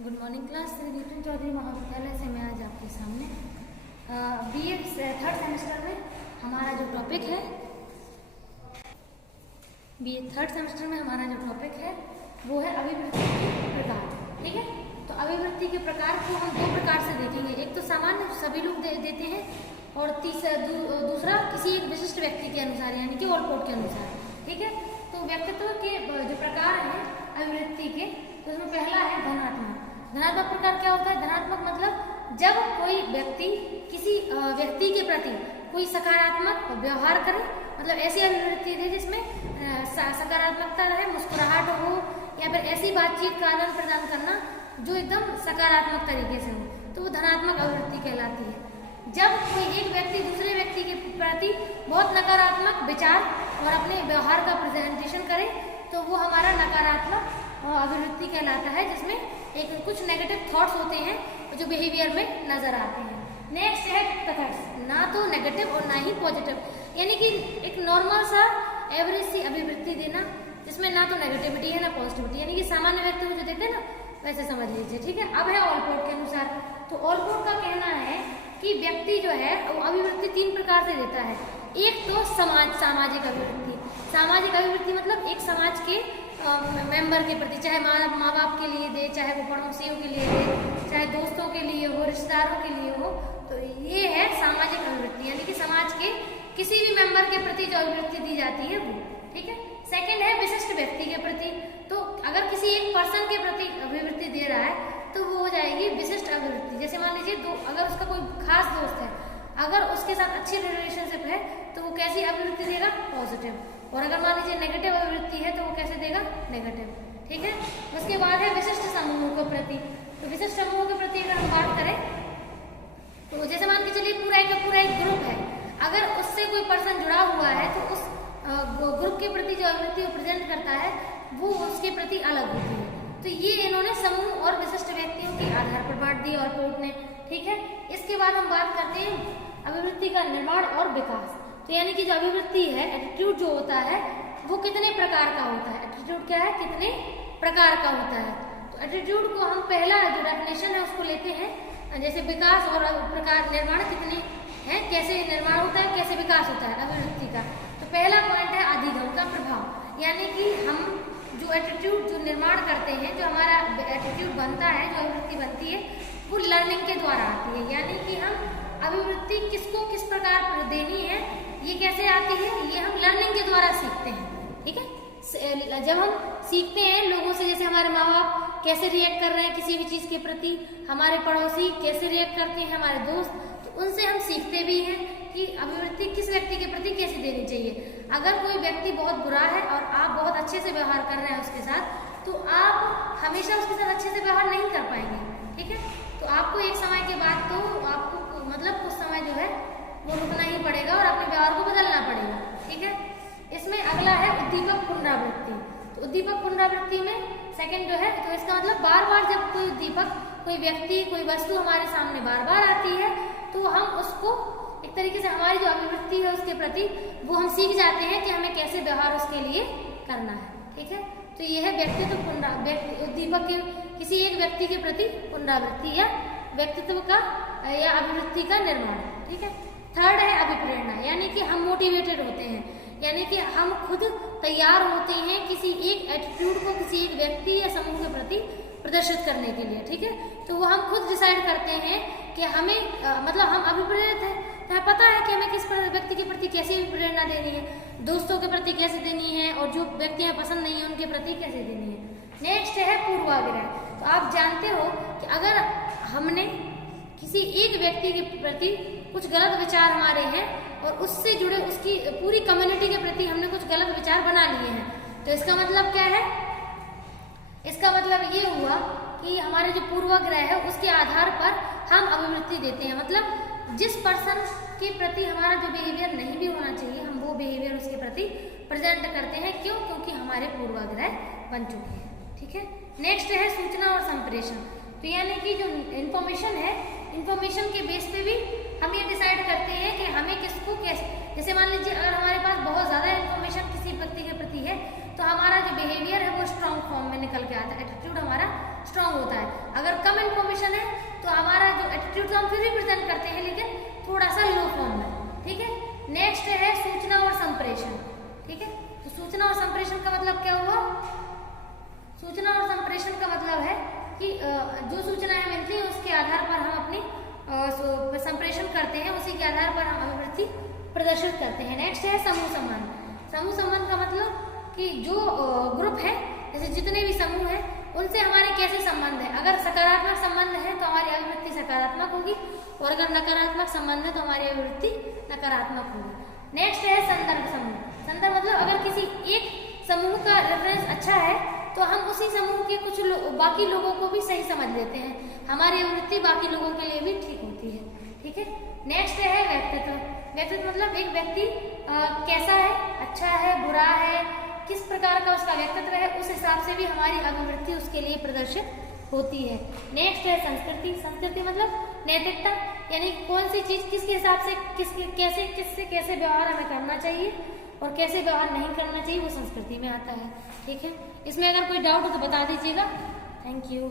Good morning class. Shri Nitin Chaudhary महाविद्यालय से मैं आज आपके सामने बीए थर्ड सेमेस्टर में हमारा जो टॉपिक है बीए थर्ड सेमेस्टर में हमारा जो टॉपिक है वो है अभिवृत्ति के प्रकार। ठीक है, तो अभिवृत्ति के प्रकार को हम दो प्रकार से देखेंगे। एक तो सामान्य सभी लोग देते हैं और दूसरा किसी एक विशिष्ट व्यक्ति के अनुसार यानी कि ऑलपोर्ट के अनुसार। ठीक है, तो व्यक्तित्व के जो प्रकार हैं अभिवृत्ति के, तो उसमें पहला है धनात्मक। धनात्मक प्रकार क्या होता है? धनात्मक मतलब जब कोई व्यक्ति किसी व्यक्ति के प्रति कोई सकारात्मक व्यवहार करे, मतलब ऐसी अभिवृत्ति दे जिसमें सकारात्मकता रहे, मुस्कुराहट हो या फिर ऐसी बातचीत का आदान प्रदान करना जो एकदम सकारात्मक तरीके से हो, तो वो धनात्मक अभिवृत्ति कहलाती है। जब कोई एक व्यक्ति दूसरे व्यक्ति के प्रति बहुत नकारात्मक विचार और अपने व्यवहार का प्रेजेंटेशन करे तो वो हमारा नकारात्मक अभिवृत्ति कहलाता है, जिसमें एक कुछ नेगेटिव थॉट्स होते हैं जो बिहेवियर में नजर आते हैं। नेक्स्ट है तटस्थ, ना तो नेगेटिव और ना ही पॉजिटिव, यानी कि एक नॉर्मल सा एवरेज सी अभिवृत्ति देना जिसमें ना तो नेगेटिविटी है ना पॉजिटिविटी, यानी कि सामान्य व्यक्ति को जो देते हैं ना वैसे समझ लीजिए। ठीक है, अब है ऑलपोर्ट के अनुसार। तो ऑलपोर्ट का कहना है कि व्यक्ति जो है वो अभिवृत्ति तीन प्रकार से देता है। एक तो सामाजिक अभिवृत्ति। सामाजिक अभिवृत्ति मतलब एक समाज के मेंबर के प्रति, चाहे माँ बाप के लिए दे, चाहे वो पड़ोसियों के लिए दे, चाहे दोस्तों के लिए हो, रिश्तेदारों के लिए हो, तो ये है सामाजिक अभिवृत्ति, यानी कि समाज के किसी भी मेंबर के प्रति जो अभिवृत्ति दी जाती है वो। ठीक है, सेकंड है विशिष्ट व्यक्ति के प्रति। तो अगर किसी एक पर्सन के प्रति अभिवृत्ति दे रहा है तो वो हो जाएगी विशिष्ट अभिवृत्ति। जैसे मान लीजिए अगर उसका कोई खास दोस्त है, अगर उसके साथ अच्छी रिलेशनशिप है तो वो कैसी अभिवृत्ति देगा? पॉजिटिव। और अगर मान लीजिए नेगेटिव अभिवृत्ति है तो वो कैसे देगा? नेगेटिव। ठीक है, उसके बाद है विशिष्ट समूहों के प्रति। तो विशिष्ट समूहों के प्रति अगर हम बात करें तो जैसे मान के चलिए पूरा एक ग्रुप है, अगर उससे कोई पर्सन जुड़ा हुआ है तो उस ग्रुप के प्रति जो अभिवृत्ति प्रेजेंट करता है वो उसके प्रति अलग होती है। तो ये इन्होंने समूह और विशिष्ट व्यक्तियों के आधार पर बांट दिया ऑलपोर्ट ने। ठीक है, इसके बाद हम बात करते हैं अभिवृत्ति का निर्माण और विकास। तो यानी कि जो अभिवृत्ति है, एटीट्यूड जो होता है वो कितने प्रकार का होता है? एटीट्यूड क्या है? कितने प्रकार का होता है? तो एटीट्यूड को हम पहला जो डेफिनेशन है उसको लेते हैं, जैसे विकास और प्रकार निर्माण कितने हैं, कैसे निर्माण होता है, कैसे विकास होता है अभिवृत्ति का। तो पहला पॉइंट है अधिगम का प्रभाव, यानी कि हम जो एटीट्यूड जो निर्माण करते हैं, जो हमारा एटीट्यूड बनता है, जो अभिवृत्ति बनती है वो लर्निंग के द्वारा आती है। यानी कि हम अभिवृत्ति किसको किस प्रकार देनी है ये कैसे आती है, ये हम लर्निंग के द्वारा सीखते हैं। ठीक है, जब हम सीखते हैं लोगों से, जैसे हमारे माँ बाप कैसे रिएक्ट कर रहे हैं किसी भी चीज़ के प्रति, हमारे पड़ोसी कैसे रिएक्ट करते हैं, हमारे दोस्त, तो उनसे हम सीखते भी हैं कि अभिवृत्ति किस व्यक्ति के प्रति कैसे देनी चाहिए। अगर कोई व्यक्ति बहुत बुरा है और आप बहुत अच्छे से व्यवहार कर रहे हैं उसके साथ, तो आप हमेशा उसके साथ अच्छे से व्यवहार नहीं कर पाएंगे। ठीक है, तो आपको एक समय के बाद तो आपको मतलब कुछ समय जो है वो रुकना ही पड़ेगा और अपने व्यवहार को बदलना पड़ेगा। ठीक है, इसमें अगला है उद्दीपक पुनरावृत्ति। तो उद्दीपक पुनरावृत्ति में सेकंड जो है, तो इसका मतलब बार बार जब कोई उद्दीपक, कोई व्यक्ति, कोई वस्तु हमारे सामने बार बार आती है तो हम उसको एक तरीके से हमारी जो अभिवृत्ति है उसके प्रति वो हम सीख जाते हैं कि हमें कैसे व्यवहार उसके लिए करना है। ठीक है, तो ये है व्यक्तित्व उद्दीपक के किसी एक व्यक्ति के प्रति पुनरावृत्ति या व्यक्तित्व का या अभिवृत्ति का निर्माण। ठीक है, थर्ड है अभिप्रेरणा, यानी कि हम मोटिवेटेड होते हैं, यानी कि हम खुद तैयार होते हैं किसी एक एटीट्यूड को किसी एक व्यक्ति या समूह के प्रति प्रदर्शित करने के लिए। ठीक है, तो वो हम खुद डिसाइड करते हैं कि हमें मतलब हम अभिप्रेरित हैं, तो हमें पता है कि हमें किस व्यक्ति के प्रति कैसी प्रेरणा देनी है, दोस्तों के प्रति कैसे देनी है और जो व्यक्ति हमें पसंद नहीं है उनके प्रति कैसे देनी है। नेक्स्ट है पूर्वाग्रह। तो आप जानते हो कि अगर हमने किसी एक व्यक्ति के प्रति कुछ गलत विचार हमारे हैं और उससे जुड़े उसकी पूरी कम्युनिटी के प्रति हमने कुछ गलत विचार बना लिए हैं, तो इसका मतलब क्या है? इसका मतलब ये हुआ कि हमारे जो पूर्वाग्रह है उसके आधार पर हम अभिवृत्ति देते हैं। मतलब जिस पर्सन के प्रति हमारा जो बिहेवियर नहीं भी होना चाहिए हम वो बिहेवियर उसके प्रति प्रेजेंट करते हैं। क्यों? क्योंकि हमारे पूर्वाग्रह बन चुके हैं। ठीक है, नेक्स्ट है सूचना और संप्रेषण। तो यानी कि जो इन्फॉर्मेशन है, इन्फॉर्मेशन के बेस पे भी हम ये डिसाइड करते हैं कि हमें किसको कैसे, जैसे मान लीजिए अगर हमारे पास बहुत ज़्यादा इन्फॉर्मेशन किसी व्यक्ति के प्रति है तो हमारा जो बिहेवियर है वो स्ट्रॉन्ग फॉर्म में निकल के आता है, एटीट्यूड हमारा स्ट्रॉन्ग होता है। अगर हम फिर भी प्रेजेंट करते हैं लेकिन थोड़ा सा लो फॉर्म में, ठीक है। नेक्स्ट है सूचना और संप्रेषण, ठीक है। तो सूचना और संप्रेषण का मतलब क्या हुआ? सूचना और संप्रेषण का मतलब है कि जो सूचनाएं मिलती है उसके आधार पर हम अपनी संप्रेषण करते हैं, उसी के आधार पर हम अभिवृत्ति प्रदर्शित करते हैं। नेक्स्ट है समूह संबंध। समूह संबंध का मतलब कि जो ग्रुप है, जैसे जितने भी समूह है उनसे हमारे कैसे संबंध है। अगर सकारात्मक संबंध है तो हमारी अभिवृत्ति सकारात्मक होगी, और अगर नकारात्मक संबंध है तो हमारी अभिवृत्ति नकारात्मक होगी। नेक्स्ट है संदर्भ समूह। संदर्भ मतलब अगर किसी एक समूह का रेफरेंस अच्छा है तो हम उसी समूह के कुछ बाकी लोगों को भी सही समझ लेते हैं, हमारी अभिवृत्ति बाकी लोगों के लिए भी ठीक होती है, ठीक है। नेक्स्ट है व्यक्तित्व। व्यक्तित्व मतलब एक व्यक्ति कैसा है, अच्छा है, बुरा है, किस प्रकार का उसका व्यक्तित्व है, उस हिसाब से भी हमारी अभिवृत्ति उसके लिए प्रदर्शित होती है। नेक्स्ट है संस्कृति। संस्कृति मतलब नैतिकता, यानी कौन सी चीज किसके हिसाब से किससे कैसे व्यवहार हमें करना चाहिए और कैसे व्यवहार नहीं करना चाहिए, वो संस्कृति में आता है, ठीक है। इसमें अगर कोई डाउट हो तो बता दीजिएगा। Thank you.